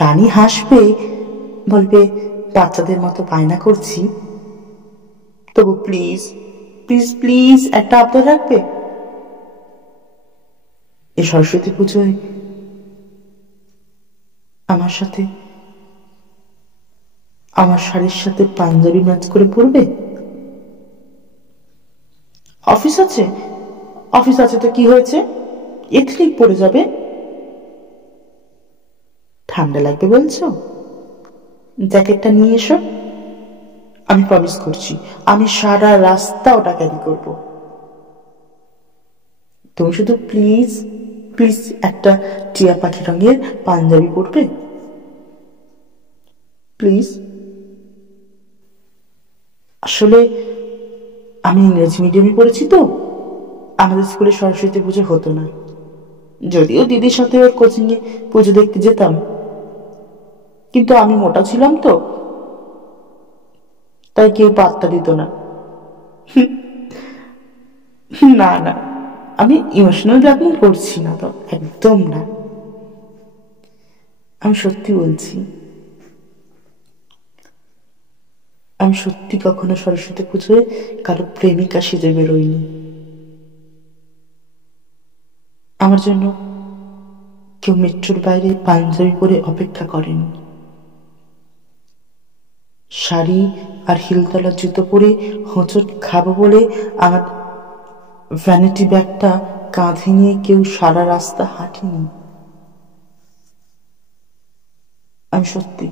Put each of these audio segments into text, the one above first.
রানী হাসবে, বলবে বাচ্চাদের মতো বায়না করছি, তবু প্লিজ প্লিজ প্লিজ একটা আবদার রাখবে। এই সরস্বতী পুজোয় আমার সাথে আমার শাড়ির সাথে পাঞ্জাবি ম্যাচ করে পরবে। অফিস আছে, অফিস আছে তো কি হয়েছে, এথনিক পরে যাবে। ঠান্ডা লাগবে বলছো, জ্যাকেটটা নিয়ে এসো। আমি প্রমিস করছি আমি সারা রাস্তা ওটা ক্যারি করব। তুমি শুধু প্লিজ প্লিজ একটা টিয়া পাখি রঙের পাঞ্জাবি পরবে, প্লিজ। আসলে আমি ইংরেজি মিডিয়ামে পড়েছি তো, আমাদের স্কুলে সরস্বতী পুজো হতো না, যদিও দিদির সাথে ওর কোচিং এ পুজো দেখতে যেতাম, কিন্তু আমি মোটা ছিলাম তো, তাই কেউ পাত্তা দিত না। না না, আমি ইমোশনাল ব্ল্যাকমেল করছি না তো, একদম না, আমি সত্যি বলছি। আমি সত্যি কখনো সরস্বতী পুজোয় কারো প্রেমিকা সেজে বেরোইনি। আমার জন্য কেউ মেট্রোর বাইরে পাঞ্জাবি পরে অপেক্ষা করেন। শাড়ি আর হিলতলা জুতো পরে হোঁচট খাবো বলে আমার ভ্যানিটি ব্যাগটা কাঁধে নিয়ে কেউ সারা রাস্তা হাঁটেনি। আমি সত্যি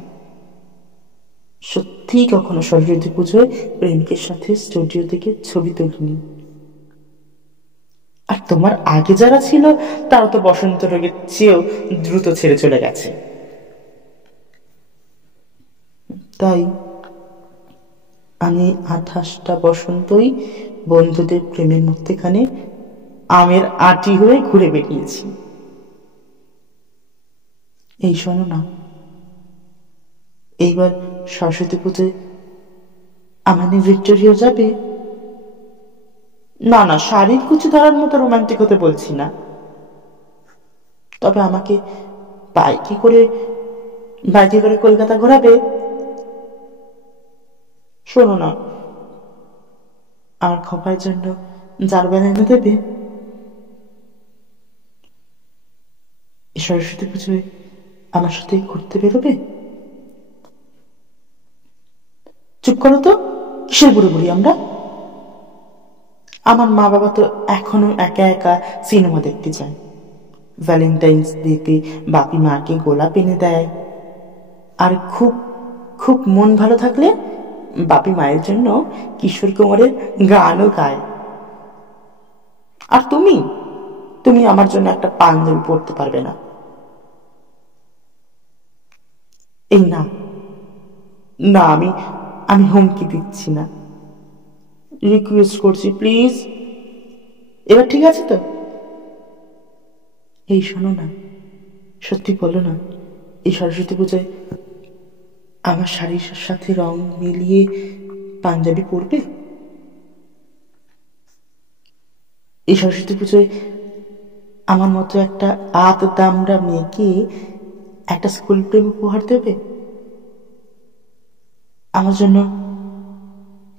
সত্যিই কখনো সরস্বতী পুজোয় প্রেমিকের সাথে স্টুডিও থেকে ছবি তুলিনি। আর তোমার আগে যারা ছিল তারা তো বসন্ত রোগের চেয়েও দ্রুত ছেড়ে চলে গেছে। তাই আমি 28টা বসন্তই বন্ধুদের প্রেমের মধ্যেখানে আমের আটি হয়ে ঘুরে বেরিয়েছি। এই শোনো না, এইবার সরস্বতী পুজোয় আমাদের ভিক্টোরিয়া যাবে। না না, শাড়ির কুচি ধরার মতো রোমান্টিক হতে বলছি না, তবে আমাকে বাইকে করে কলকাতা ঘোরাবে। শোনো না, আমার খোপার জন্য জারবেলা এনে দেবে। সরস্বতী পুজোয় আমার সাথে ঘুরতে বেরোবে। চুপ করো তো, কিসের বুড়ো বুড়ি আমরা। আমার মা বাবা তো এখনো একা একা সিনেমা দেখতে যায়, ভ্যালেন্টাইন্স ডেতে বাপি মাকে গোলাপ এনে দেয়, আর খুব খুব মন ভালো থাকলে বাপি মায়ের জন্য কিশোর কুমারের গানও গায়। আর তুমি তুমি আমার জন্য একটা পাঞ্জাবি পরতে পারবে না। এই না না, আমি আমি হুমকি দিচ্ছি না, রিকোয়েস্ট করছি প্লিজ। এবার ঠিক আছে তো? এই শোনো না, সত্যি বলো না, এই সরস্বতী পুজোয় আমার শাড়ির সাথে রং মিলিয়ে পাঞ্জাবি পরবে। এই সরস্বতী পুজোয় আমার মতো একটা আত দামড়া মেয়েকে একটা স্কুল প্রেম উপহার দেবে। আমার জন্য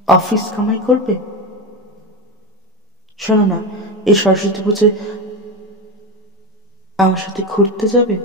অফিস কামাই করবে। শোনো না, এই সরস্বতী পুজোয় আমার সাথে ঘুরতে যাবে।